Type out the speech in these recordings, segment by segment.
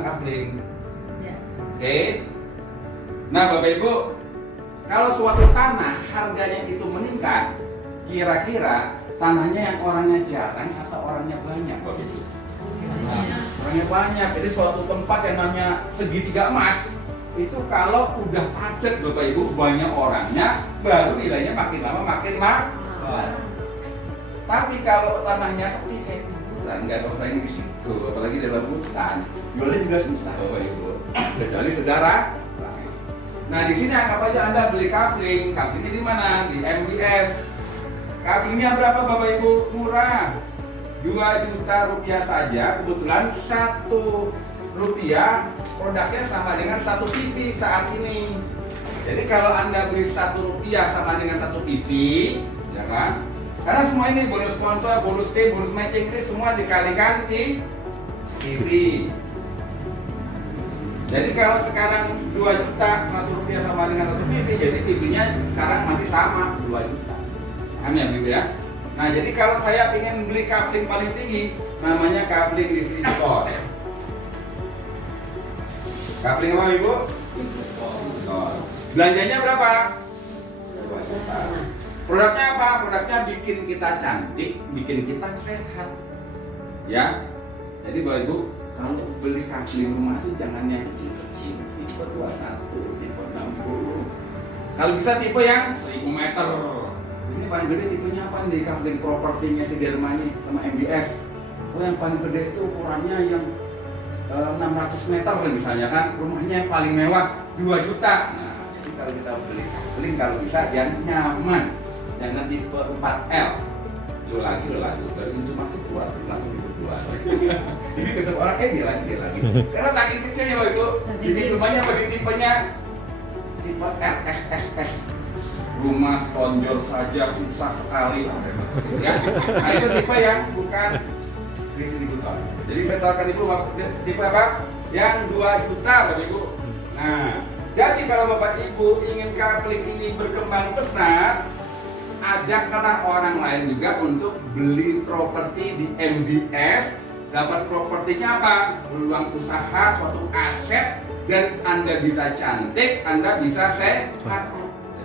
pasang kafling. Ya. Oke. Nah, Bapak Ibu, kalau suatu tanah harganya itu meningkat, kira-kira tanahnya yang orangnya jarang atau orangnya banyak, Bapak Ibu? Nah, orangnya banyak. Jadi suatu tempat yang namanya segitiga emas itu kalau udah padat, Bapak Ibu, banyak orangnya, baru nilainya makin lama makin mahal. Tapi kalau tanahnya sepi kayak kuburan, nggak ada orang di situ, apalagi dalam hutan, jualnya juga susah, Bapak Ibu. Kecuali saudara. Nah, di sini anggap aja Anda beli kafling. Kaflingnya di mana? Di MBS. Kaflingnya berapa, Bapak Ibu? Murah. 2 juta rupiah saja. Kebetulan 1 rupiah produknya sama dengan 1 TV saat ini. Jadi kalau Anda beli 1 rupiah sama dengan 1 TV, ya kan? Karena semua ini bonus sponsor, bonus tim, bonus matching ini semua dikalikan di TV. Jadi kalau sekarang 2 juta 1 rupiah sama dengan 1 TV, jadi TV-nya sekarang masih sama 2 juta. Paham ya, Ibu ya? Nah, jadi kalau saya ingin beli kafling paling tinggi, namanya kafling distributor. Kafling apa, Ibu? Belanjanya berapa? 2 juta. Produknya apa? Produknya bikin kita cantik, bikin kita sehat. Ya. Jadi Bapak Ibu, kalau beli kafling rumah itu jangan yang kecil-kecil, tipe 21, tipe 60. Kalau bisa tipe yang 1000 meter. Ini paling gede tipenya apa nih? Kafling propertinya si Dermani sama MBS. Oh, yang paling gede itu ukurannya yang 600 meter misalnya kan, rumahnya yang paling mewah 2 juta. Nah, jadi kalau kita beli kafling kalau bisa yang nyaman, jangan tipe 4L. Lo lagi, baru itu masuk keluar, langsung itu keluar. Jadi tetap orang dia lagi. Karena saking kecilnya loh itu. Jadi rumahnya bagi tipenya tipe RSSS. Rumah sponjor saja susah sekali. Ya. Nah, itu tipe yang bukan distributor. Jadi saya tawarkan Ibu tipe apa? Yang 2 juta, Bapak Ibu. Nah, jadi kalau Bapak Ibu ingin kafling ini berkembang besar, ajaklah orang lain juga untuk beli properti di MBS. Dapat propertinya apa? Peluang usaha, suatu aset, dan Anda bisa cantik, Anda bisa sehat.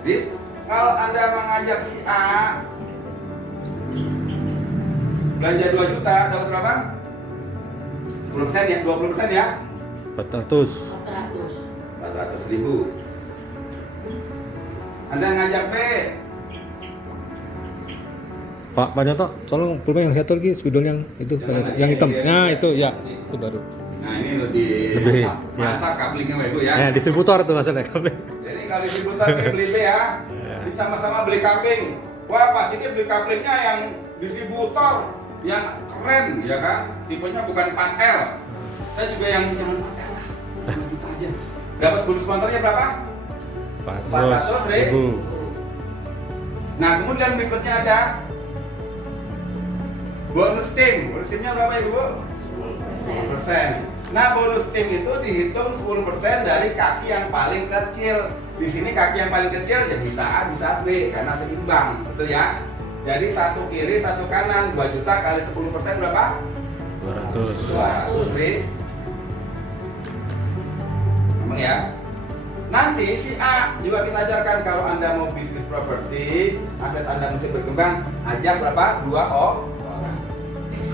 Jadi kalau Anda mengajak si A belanja 2 juta, dapat berapa? 10% ya? 20% ya? 400 ribu. Anda ngajak B, Pak Nyoto, tolong pulpen yang satu lagi, spidol yang itu, yang hitam. Nah, itu ya, itu baru. nah ini lebih mantap kaplingnya Bapak Ibu ya. Ya, distributor tuh maksudnya kapling. Jadi kalau distributor beli B ya, sama-sama beli kapling. Wah, pastinya beli kaplingnya yang distributor, yang keren ya kan, tipenya bukan 4L. Saya juga yang jangan 4L lah, 2 juta aja. Dapat bonus sponsornya berapa? 400 ribu. Nah, kemudian berikutnya ada bonus tim. Bonus timnya berapa Ibu? 10%. Nah, bonus tim itu dihitung 10% dari kaki yang paling kecil. Di sini kaki yang paling kecil ya bisa A, bisa B karena seimbang, betul ya? Jadi satu kiri, satu kanan, 2 juta kali 10% berapa? 200 ribu. Memang ya? Nanti si A juga kita ajarkan kalau Anda mau bisnis properti, aset Anda mesti berkembang, ajak berapa? 2 orang.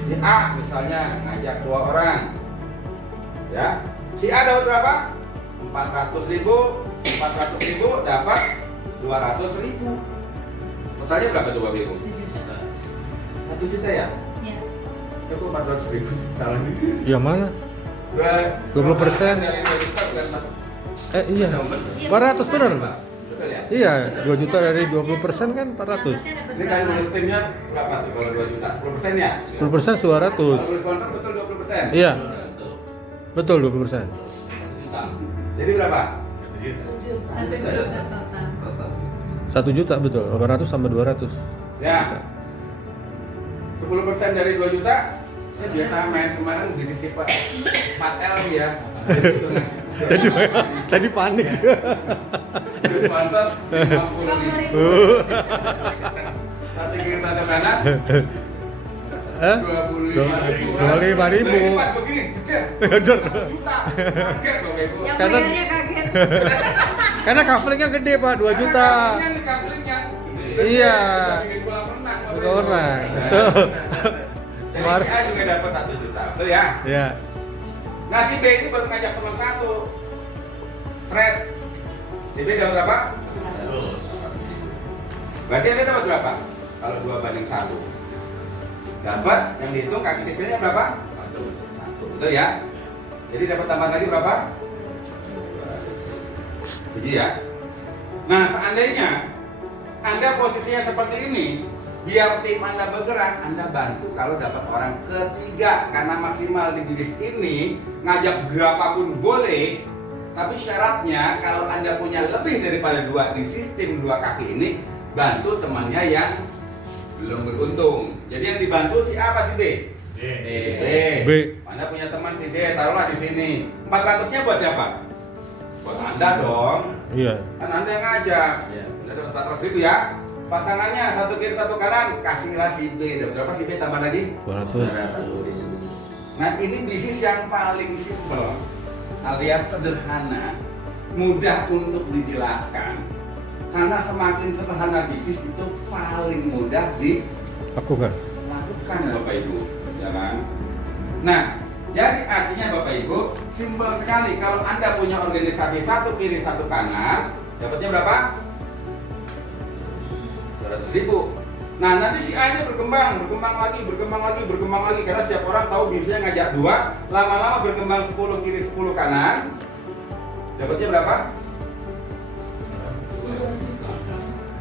Si A misalnya ngajak 2 orang. Ya. Si A dapat berapa? 400 ribu dapat 200 ribu. Totalnya berapa tuh Bapak Ibu? 1 juta ya? Iya. Ya kok 400 ribu? Salah gitu. Ya mana? 20%. Dari 2 juta bukan Iya. 400 benar, Pak. betul ya? Iya, 2 juta dari 20% kan 400. Ini kali bonus timnya berapa sih kalau 2 juta? 10% ya? 10% 200. Kalau sponsor betul 20%? Iya. Betul 20%. Jadi berapa? 1 juta total. 1 juta betul. 800 sama 200. Ya. 10% dari 2 juta. Saya biasa main kemarin jadi tipe 4L ya. Tadi panik. Sponsor 50 ribu. Nanti kita ke kanan. 25.000. Ini pas begini, jeder. Jeder. 1 juta. Kaget Bapak Ibu. Yang Karena- bayarnya kaget. Karena covernya gede Pak, 2 juta. Kabelnya Iya. Bikin kolam renang. Bapak Kolam Ibu. renang. Jadi Kemarin- si A juga dapat 1 juta, betul ya? Ya. Nah si B ini baru ngajak teman satu, Fred. Si B dapat berapa? Berarti Anda dapat berapa? Kalau 2:1. Dapat yang dihitung kaki kecilnya berapa? 1. Betul ya? Jadi dapat tambahan lagi berapa? 2 biji ya. Nah seandainya Anda posisinya seperti ini, biar tim Anda bergerak, Anda bantu kalau dapat orang ketiga, karena maksimal di jenis ini ngajak berapapun boleh, tapi syaratnya kalau Anda punya lebih daripada 2 di sistem 2 kaki ini, bantu temannya yang belum beruntung. Jadi yang dibantu si A apa si B? B. Anda punya teman si D, taruhlah di sini. 400-nya buat siapa? Buat Anda dong. Iya. Kan Anda yang ngajak. Udah dapat 400.000 ya. Pasangannya 1 kiri 1 kanan, kasihlah si B. Dapat berapa si B tambah lagi? 200. Nah ini bisnis yang paling simpel, alias sederhana, mudah untuk dijelaskan. Karena semakin sederhana bisnis itu paling mudah Lakukan. dilakukan Bapak Ibu, ya kan? Nah, jadi artinya Bapak Ibu, simpel sekali. Kalau Anda punya organisasi 1 kiri 1 kanan, dapatnya berapa? 200.000. Nah, nanti si A nya berkembang lagi, karena setiap orang tahu bisnisnya ngajak 2, lama-lama berkembang 10 kiri 10 kanan. Dapatnya berapa?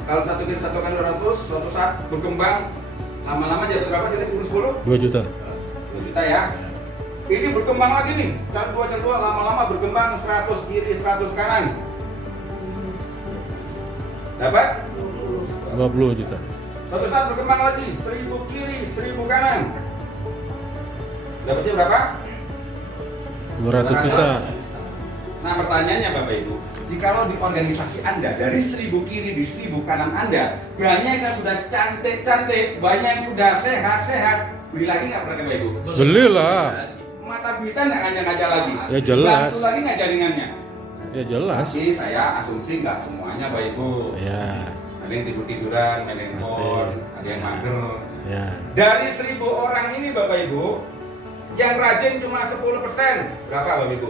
Kalau 1 kiri 1 kanan 200, suatu saat berkembang lama-lama jadi berapa sih? 10? 2 juta. 2 juta ya. Ini berkembang lagi nih, cara 2 lama-lama berkembang 100 kiri 100 kanan. Dapat? 20 juta. Suatu saat berkembang lagi 1000 kiri 1000 kanan. Dapatnya berapa? 200 juta. Nah pertanyaannya Bapak Ibu, jikalau di organisasi Anda dari 1000 kiri di 1000 kanan Anda, banyak yang sudah cantik-cantik, banyak yang sudah sehat-sehat, beli lagi nggak Bapak Ibu? Belilah. Mata duitan nggak ngajak lagi? Ya, jelas. Bantu lagi nggak jaringannya? Ya jelas. Tapi saya asumsi nggak semuanya Bapak Ibu. Ya. Ada yang tidur-tiduran, main handphone, Pasti. ada yang mager. Ya. Dari 1000 orang ini Bapak Ibu, yang rajin cuma 10%. Berapa Bapak Ibu?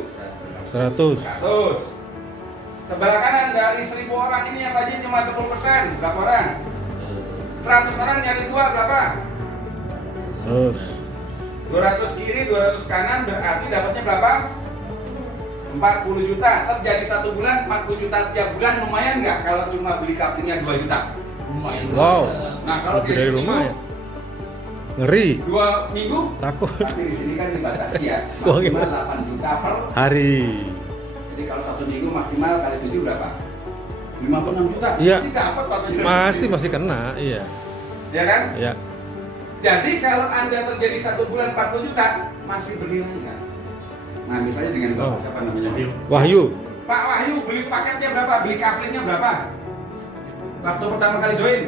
100. 100. Sebelah kanan dari 1000 orang ini yang rajin cuma 10%. Berapa orang? 100 orang nyari 2 berapa? 100. 200 kiri, 200 kanan berarti dapatnya berapa? 40 juta. Terjadi 1 bulan 40 juta tiap bulan, lumayan nggak kalau cuma beli kaplingnya 2 juta? Lumayan. Wow. Nah kalau Lebih dari rumah ya. Ngeri. 2 minggu Takut. tapi di sini kan dibatasi ya, Uangnya. maksimal 8 juta per. Hari. Jadi kalau 1 minggu maksimal kali 7 berapa? 56 juta. Iya. Masih dapat 4 juta. Masih kena, iya. Ya kan? Ya. Jadi kalau Anda terjadi 1 bulan 40 juta, masih bernilai nggak? Nah misalnya dengan Bapak Oh. siapa namanya? Wahyu. Pak Wahyu beli paketnya berapa? Beli kaflingnya berapa? Waktu pertama kali join?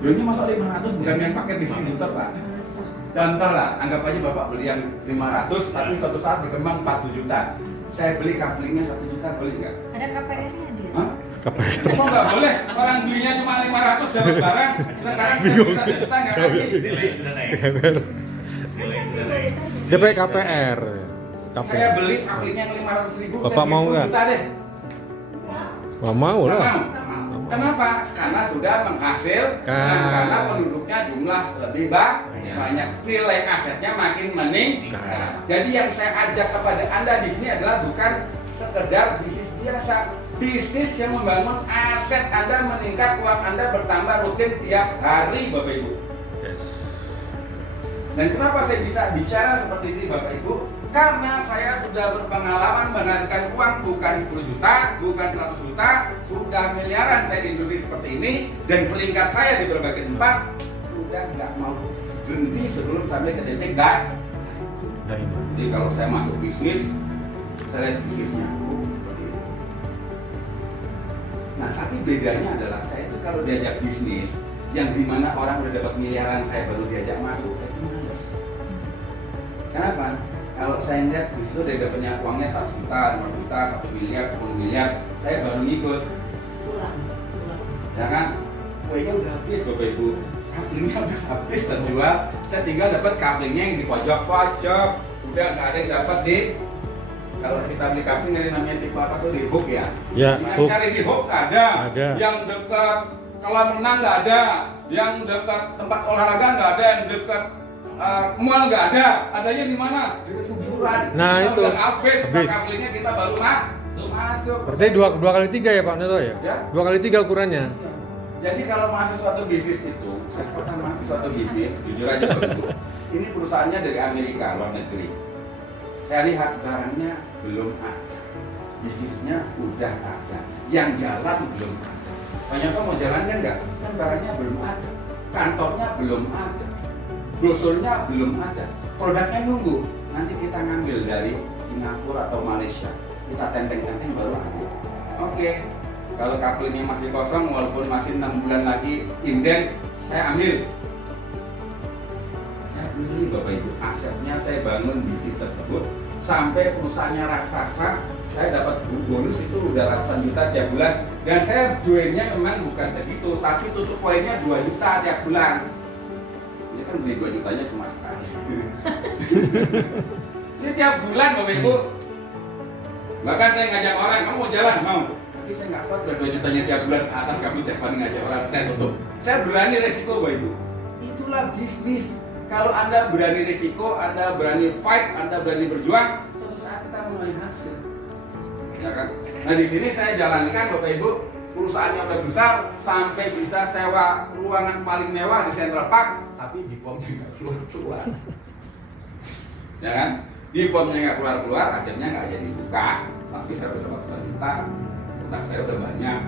Joinnya masa 500 bukan yang paket distributor Pak. Contoh lah, anggap aja Bapak beli yang 500 tapi suatu saat berkembang 40 juta. Saya beli kaflingnya 1 juta, boleh nggak? Ada KPR-nya dia. Hah? KPR. Kok nggak boleh? Orang belinya cuma 500 dapat barang, sekarang Bingung. 1 juta nggak kasih. KPR. DP KPR. Saya beli kaflingnya yang 500.000, Bapak saya beli mau 10 nggak? juta deh. Wah, mau Nggak lah. mau. Kenapa? Karena sudah menghasilkan, karena penduduknya jumlah lebih banyak, nilai asetnya makin meningkat. Jadi yang saya ajak kepada Anda di sini adalah bukan sekedar bisnis biasa, bisnis yang membangun aset Anda meningkat, uang Anda bertambah rutin tiap hari, Bapak Ibu. Yes. Dan kenapa saya bisa bicara seperti ini, Bapak Ibu? Karena saya sudah berpengalaman menghasilkan uang bukan 10 juta, bukan 100 juta, sudah miliaran saya di industri seperti ini, dan peringkat saya di berbagai tempat sudah nggak mau berhenti sebelum sampai ke titik Diamond. Jadi kalau saya masuk bisnis, saya lihat bisnisnya seperti ini. Nah tapi bedanya adalah saya itu kalau diajak bisnis, yang dimana orang udah dapat miliaran saya baru diajak masuk, saya tuh males. Kenapa? Kalau saya lihat di situ udah dapatnya uangnya 1 juta, 5 juta, 1 miliar, 10 miliar, saya baru ngikut. Ya kan? Kuenya udah habis Bapak Ibu, couplingnya udah habis terjual, saya tinggal dapat couplingnya yang di pojok-pojok, udah nggak ada yang dapat di. Kalau kita beli coupling dari namanya tipe apa tuh di hook ya? Ya, Yang hook. cari di hook ada. Yang dekat kolam renang nggak ada, yang dekat tempat olahraga nggak ada, yang dekat mall nggak ada. Adanya di mana? Di kuburan. Nah, Kita itu. udah habis. Habis. Couplingnya kita baru masuk. Berarti 2 kali 3 ya Pak Neto ya? Ya. 2 kali 3 ukurannya. Jadi kalau masuk suatu bisnis itu, saya pernah masuk suatu bisnis, jujur aja Bapak Ibu, ini perusahaannya dari Amerika, luar negeri. Saya lihat barangnya belum ada, bisnisnya udah ada, yang jalan belum ada. Banyak mau jalannya enggak? Kan barangnya belum ada, kantornya belum ada, brosurnya belum ada, produknya nunggu. Nanti kita ngambil dari Singapura atau Malaysia, kita tenteng-tenteng baru ambil. Oke. Kalau couplingnya masih kosong, walaupun masih 6 bulan lagi inden, saya ambil. Saya beli Bapak Ibu, asetnya saya bangun bisnis tersebut sampai perusahaannya raksasa. Saya dapat bonus itu udah ratusan juta tiap bulan, dan saya joinnya memang bukan segitu, tapi tutup poinnya 2 juta tiap bulan. Ini kan beli 2 jutanya cuma sekali. Ini tiap bulan Bapak Ibu. Bahkan saya ngajak orang, kamu mau jalan? Mau? Tapi saya nggak kuat, 2 jutanya tiap bulan atas kamu tiap hari ngajak orang, saya tutup. Saya berani resiko Bapak Ibu. Itulah bisnis. Kalau Anda berani risiko, Anda berani fight, Anda berani berjuang, suatu saat kita menuai hasil. Ya kan? Nah di sini saya jalankan Bapak Ibu, perusahaan yang udah besar sampai bisa sewa ruangan paling mewah di Central Park, tapi di POM nggak keluar. Ya kan? Di POM-nya nggak keluar, akhirnya nggak jadi buka. Tapi saya udah dapat perintah, utang saya udah banyak,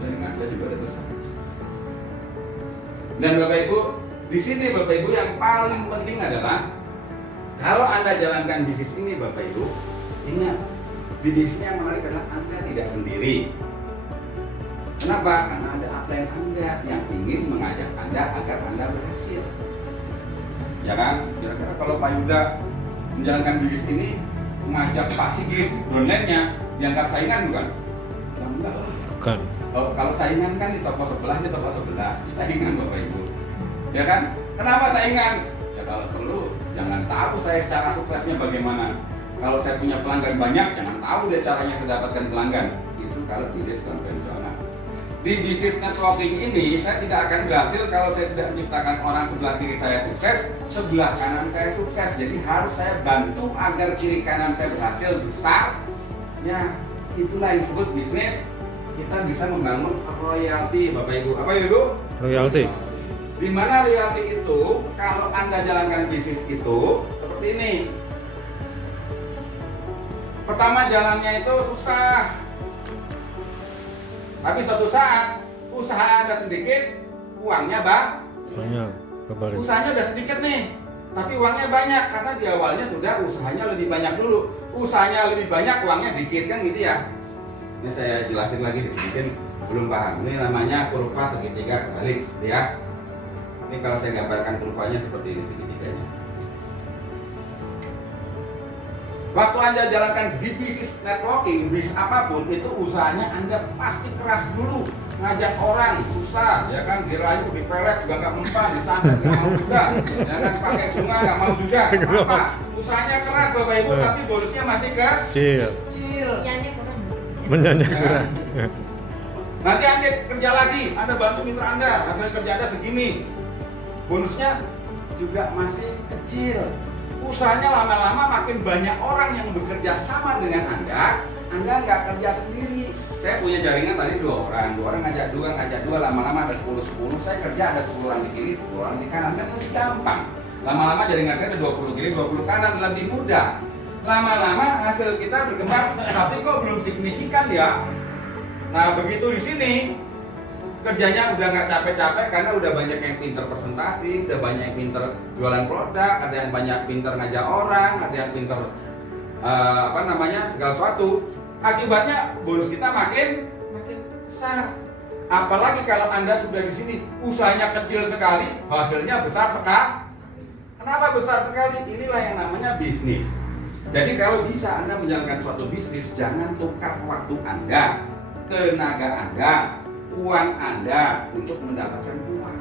jaringan saya juga udah besar. Dan Bapak Ibu, di sini Bapak Ibu yang paling penting adalah kalau Anda jalankan bisnis ini Bapak Ibu, ingat di bisnis yang menarik adalah Anda tidak sendiri. Kenapa? Karena ada upline Anda yang ingin mengajak Anda agar Anda berhasil. Ya kan? Kira-kira kalau Pak Yuda menjalankan bisnis ini mengajak Pak Sigit, downline-nya dianggap saingan bukan? Ya enggak lah. Bukan. Kalau saingan kan di toko sebelah, saingan Bapak Ibu. Ya kan? Kenapa saingan? Ya kalau perlu jangan tahu saya cara suksesnya bagaimana. Kalau saya punya pelanggan banyak, jangan tahu dia caranya saya dapatkan pelanggan. Itu kalau bisnis konvensional. Di bisnis networking ini saya tidak akan berhasil kalau saya tidak menciptakan orang sebelah kiri saya sukses, sebelah kanan saya sukses. Jadi harus saya bantu agar kiri kanan saya berhasil besar. Ya, itulah yang disebut bisnis. Kita bisa membangun royalti Bapak Ibu. Apa Ibu? Royalti. Di mana royalti itu kalau Anda jalankan bisnis itu seperti ini. Pertama jalannya itu susah. Tapi suatu saat usaha Anda sedikit, uangnya Banyak. Kabarin. usahanya udah sedikit nih, tapi uangnya banyak karena di awalnya sudah usahanya lebih banyak dulu. Usahanya lebih banyak, uangnya dikit kan gitu ya. Ini saya jelasin lagi mungkin belum paham. Ini namanya kurva segitiga kebalik, gitu ya. Ini kalau saya gambarkan kurvanya seperti ini segitiganya. Waktu Anda jalankan di bisnis networking, bisnis apapun itu usahanya Anda pasti keras dulu. Ngajak orang susah, ya kan, dirayu, dipelet juga nggak mempan, disantet nggak mau juga, ya kan, pakai bunga nggak mau juga, apa? Usahanya keras Bapak Ibu, tapi bonusnya masih Kecil. kecil. Kerjaannya kurang. Menyanyi Ya. kurang. Nanti Anda kerja lagi, Anda bantu mitra Anda, hasil kerja Anda segini, bonusnya juga masih kecil. Usahanya lama-lama makin banyak orang yang bekerja sama dengan Anda nggak kerja sendiri. Saya punya jaringan tadi 2 orang ngajak dua, lama-lama ada 10, saya kerja ada 10 orang di kiri, 10 orang di kanan, kan lebih gampang. Lama-lama jaringan saya ada 20 kiri, 20 kanan, lebih mudah. Lama-lama hasil kita berkembang, tapi kok belum signifikan ya. Nah begitu di sini kerjanya udah nggak capek-capek karena udah banyak yang pinter presentasi, udah banyak yang pinter jualan produk, ada yang banyak pinter ngajak orang, ada yang pinter segala sesuatu. Akibatnya bonus kita makin besar. Apalagi kalau Anda sudah di sini, usahanya kecil sekali, hasilnya besar sekali. Kenapa besar sekali? Inilah yang namanya bisnis. Jadi kalau bisa Anda menjalankan suatu bisnis, jangan tukar waktu Anda, tenaga Anda, uang Anda untuk mendapatkan uang.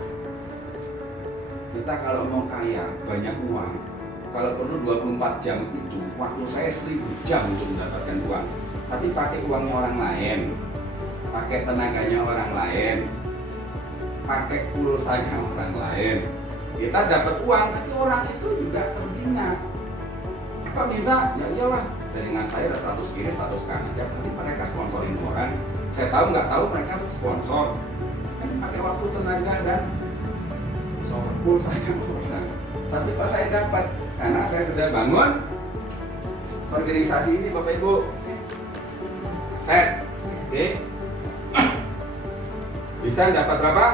Kita kalau mau kaya, banyak uang, kalau perlu 24 jam itu, waktu saya 1000 jam untuk mendapatkan uang. Tapi pakai uangnya orang lain, pakai tenaganya orang lain, pakai pulsanya orang lain. Kita dapat uang, tapi orang itu juga terbina. Kok bisa? Ya iyalah, jaringan saya ada 100 kiri, 100 kanan. Tiap hari mereka sponsorin orang. Saya tahu nggak tahu mereka sponsor. Kan pakai waktu, tenaga, dan pulsanya orang. Tapi kok saya dapat? Karena saya sudah bangun organisasi ini, Bapak Ibu. Set. Oke. Bisa dapat berapa?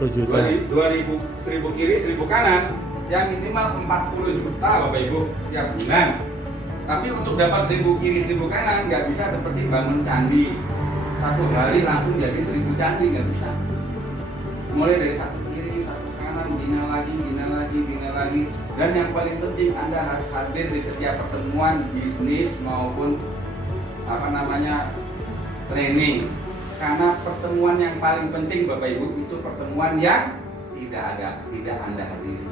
40 juta. 1000 kiri, 1000 kanan. Yang minimal 40 juta Bapak Ibu tiap bulan. Tapi untuk dapat 1000 kiri, 1000 kanan nggak bisa seperti bangun candi. Satu hari langsung jadi 1000 candi, nggak bisa. Mulai dari satu kiri, satu kanan, bina lagi, bina lagi, bina lagi. Dan yang paling penting Anda harus hadir di setiap pertemuan bisnis maupun training. Karena pertemuan yang paling penting Bapak Ibu itu pertemuan yang tidak Anda hadiri.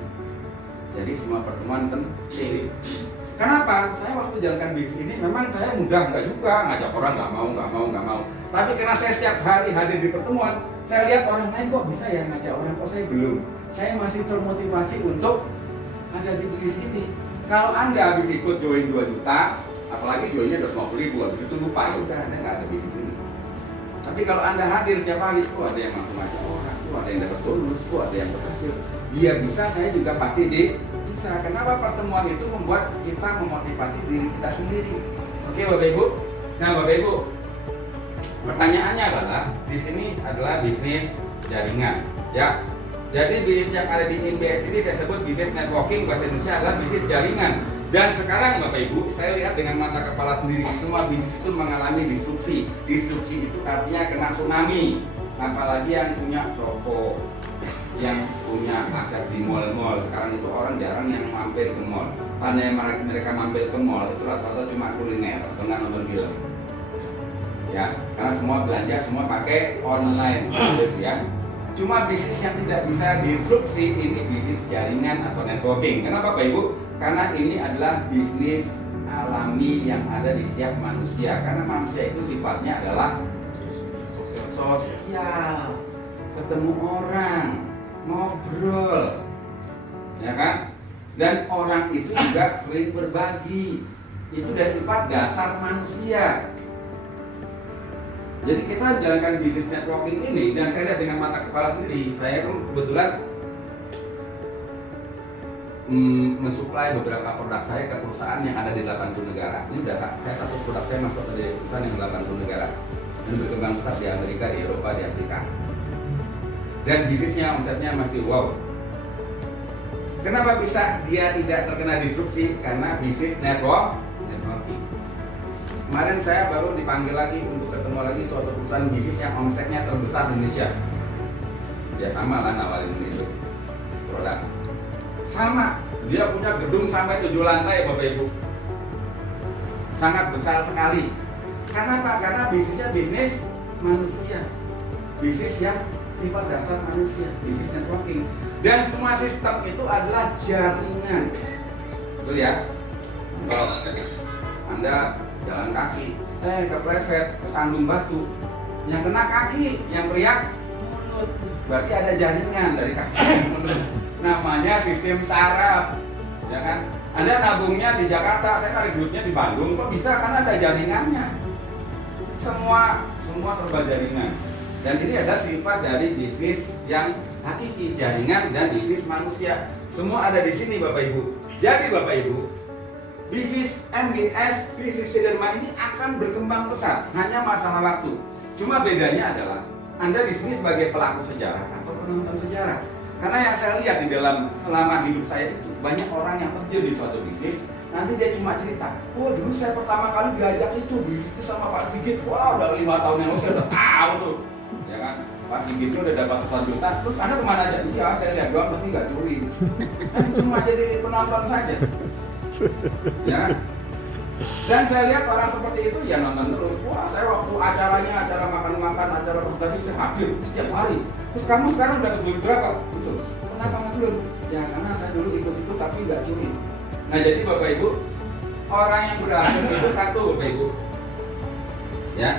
Jadi semua pertemuan penting. Kenapa? Saya waktu jalankan bisnis ini memang saya mudah nggak juga ngajak orang nggak mau. Tapi karena saya setiap hari hadir di pertemuan, saya lihat orang lain kok bisa ya ngajak orang, kok saya belum. Saya masih termotivasi untuk ada di bisnis ini. Kalau Anda habis ikut join 2 juta, apalagi joinnya 250.000, habis itu lupa, ya udah Anda nggak ada bisnis ini. Tapi kalau Anda hadir setiap hari, ada yang mampu ngajak orang, ada yang dapat bonus, ada yang berhasil. Dia bisa, saya juga pasti bisa. Kenapa? Pertemuan itu membuat kita memotivasi diri kita sendiri. Oke Bapak Ibu. Nah Bapak Ibu, pertanyaannya adalah di sini adalah bisnis jaringan, ya. Jadi bisnis yang ada di INBS ini saya sebut bisnis networking, bahasa Indonesia adalah bisnis jaringan. Dan sekarang Bapak Ibu, saya lihat dengan mata kepala sendiri, semua bisnis itu mengalami disrupsi. Disrupsi itu artinya kena tsunami. Apalagi yang punya toko, yang punya aset di mall-mall. Sekarang itu orang jarang yang mampir ke mall. Karena mereka mampir ke mall itu rata-rata cuma kuliner atau nggak nonton film. Ya, karena semua belanja semua pakai online, gitu ya. Cuma bisnis yang tidak bisa disrupsi ini bisnis jaringan atau networking. Kenapa Bapak Ibu? Karena ini adalah bisnis alami yang ada di setiap manusia. Karena manusia itu sifatnya adalah sosial, ketemu orang, ngobrol, ya kan? Dan orang itu juga sering berbagi. Itu udah sifat dasar manusia. Jadi kita menjalankan bisnis networking ini, dan saya lihat dengan mata kepala sendiri. Saya kebetulan mensuplai beberapa produk saya ke perusahaan yang ada di 80 negara. Ini udah saya satu produk saya masuk ke perusahaan yang 80 negara dan berkembang pesat di Amerika, di Eropa, di Afrika. Dan bisnisnya, omsetnya masih wow. Kenapa bisa dia tidak terkena disrupsi? Karena bisnis networking. Kemarin saya baru dipanggil lagi untuk ketemu lagi suatu perusahaan bisnis yang omsetnya terbesar di Indonesia. Ya sama lah nawarin itu produk. Sama, dia punya gedung sampai 7 lantai Bapak Ibu. Sangat besar sekali. Karena apa? Karena bisnisnya bisnis manusia. Bisnis yang sifat dasar manusia, bisnis networking. Dan semua sistem itu adalah jaringan. Betul ya? Kalau Anda jalan kaki, kepleset, kesandung batu, yang kena kaki, yang teriak mulut. Berarti ada jaringan dari kaki ke mulut. Namanya sistem saraf, ya kan? Anda nabungnya di Jakarta, saya tarik duitnya di Bandung, kok bisa? Karena ada jaringannya. Semua serba jaringan. Dan ini adalah sifat dari bisnis yang hakiki, jaringan dan bisnis manusia. Semua ada di sini Bapak Ibu. Jadi Bapak Ibu, bisnis MBS, bisnis Siderma ini akan berkembang pesat, hanya masalah waktu. Cuma bedanya adalah Anda di sini sebagai pelaku sejarah atau penonton sejarah. Karena yang saya lihat di dalam selama hidup saya itu banyak orang yang terjun di suatu bisnis. Nanti dia cuma cerita, oh dulu saya pertama kali diajak itu bisnis sama Pak Sigit. Wah udah 5 tahun yang lalu saya udah tahu tuh. ya kan? Pas gitu udah dapat ratusan juta, terus Anda kemana aja? Iya, saya lihat doang tapi nggak curi. Kan cuma jadi penonton saja. Ya kan? Dan saya lihat orang seperti itu ya nonton terus. Wah, saya waktu acara makan-makan, acara presentasi saya hadir tiap hari. Terus kamu sekarang dapat duit berapa? Itu. Kenapa nggak belum? Ya karena saya dulu ikut-ikut tapi nggak curi. Nah jadi Bapak Ibu, orang yang berhasil itu satu Bapak Ibu. Ya,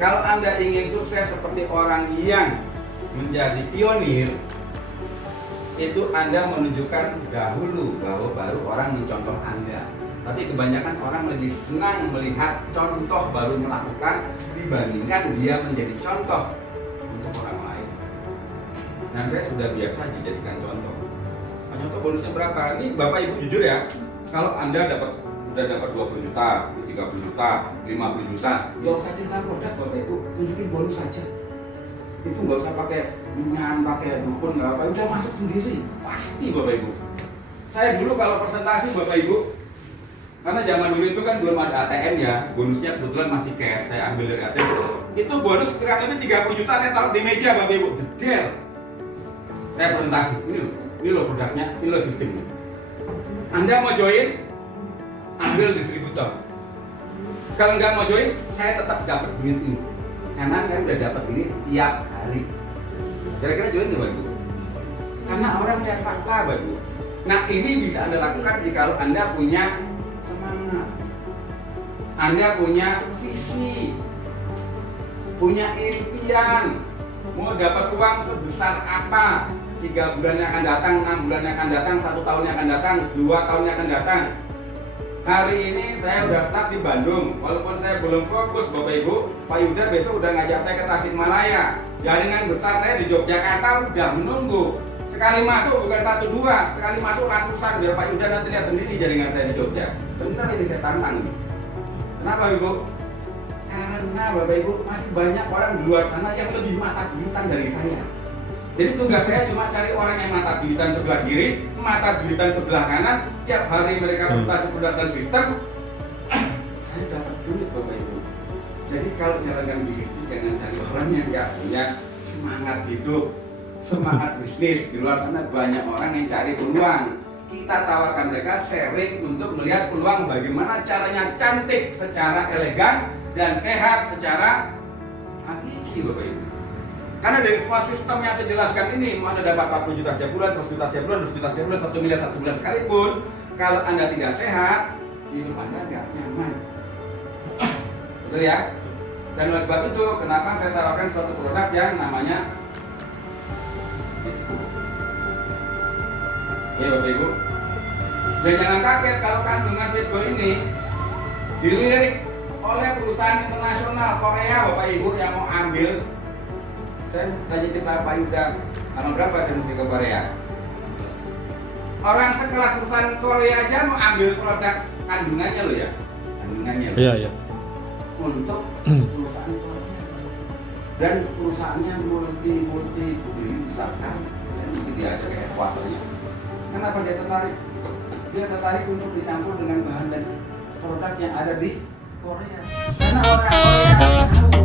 kalau Anda ingin sukses seperti orang yang menjadi pionir, itu Anda menunjukkan dahulu bahwa baru orang mencontoh Anda. Tapi kebanyakan orang lebih senang melihat contoh baru melakukan dibandingkan dia menjadi contoh untuk orang lain. Dan saya sudah biasa dijadikan contoh. Contoh bonusnya berapa? Ini Bapak Ibu jujur ya, kalau Anda udah dapat 20 juta, 30 juta, 50 juta, nggak usah cerita produk Bapak Ibu, tunjukin bonus saja. Itu nggak usah pakai minyan, pakai dukun, nggak apa, udah masuk sendiri, pasti Bapak Ibu. Saya dulu kalau presentasi Bapak Ibu, karena zaman dulu itu kan belum ada ATM ya, bonusnya kebetulan masih cash, saya ambil dari ATM. Itu bonus kira-kira 30 juta saya taruh di meja Bapak Ibu, jeder. Saya presentasi, ini loh produknya, ini loh sistemnya. Anda mau join, ambil distributor. Kalau nggak mau join, saya tetap dapat duit ini. Karena saya udah dapat ini tiap hari. Kira-kira join nggak Bapak Ibu? Karena orang lihat fakta Bapak Ibu. Nah ini bisa Anda lakukan jika Anda punya semangat, Anda punya visi, punya impian, mau dapat uang sebesar apa, 3 bulan yang akan datang, 6 bulan yang akan datang, 1 tahun yang akan datang, 2 tahun yang akan datang. Hari ini saya udah start di Bandung, walaupun saya belum fokus Bapak Ibu, Pak Yuda besok udah ngajak saya ke Tasikmalaya. Jaringan besar saya di Yogyakarta udah menunggu. Sekali masuk bukan 1 2, sekali masuk ratusan, biar Pak Yuda nanti lihat sendiri jaringan saya di Jogja. Benar ini saya tantang nih. Kenapa Ibu? Karena Bapak Ibu masih banyak orang di luar sana yang lebih mata duitan dari saya. Jadi tugas saya cuma cari orang yang mata duitan sebelah kiri, mata duitan sebelah kanan. Tiap hari mereka presentasi produk dan sistem, saya dapat duit Bapak Ibu. Jadi kalau jalankan bisnis jangan cari orang yang nggak punya semangat hidup, semangat bisnis. Di luar sana banyak orang yang cari peluang. Kita tawarkan mereka sharing untuk melihat peluang bagaimana caranya cantik secara elegan dan sehat secara hakiki Bapak Ibu. Karena dari semua sistem yang saya jelaskan ini, mau Anda dapat 40 juta setiap bulan, 100 juta setiap bulan, 200 juta setiap bulan, 1 miliar 1 bulan sekalipun, kalau Anda tidak sehat, hidup Anda nggak nyaman. Betul ya? Dan oleh sebab itu, kenapa saya tawarkan suatu produk yang namanya Fitgo. Ya Bapak Ibu. Dan jangan kaget kalau kandungan Fitgo ini dilirik oleh perusahaan internasional Korea Bapak Ibu yang mau ambil. Saya tanya cerita Pak Yuda, tanggal berapa saya mesti ke Korea? Orang sekelas perusahaan Korea aja mau ambil produk kandungannya loh ya, kandungannya. Iya, iya. Untuk perusahaan Korea. Dan perusahaannya multi besar sekali. Dan mesti diajak ke headquarternya. Kenapa dia tertarik? Dia tertarik untuk dicampur dengan bahan dan produk yang ada di Korea. Karena orang Korea tahu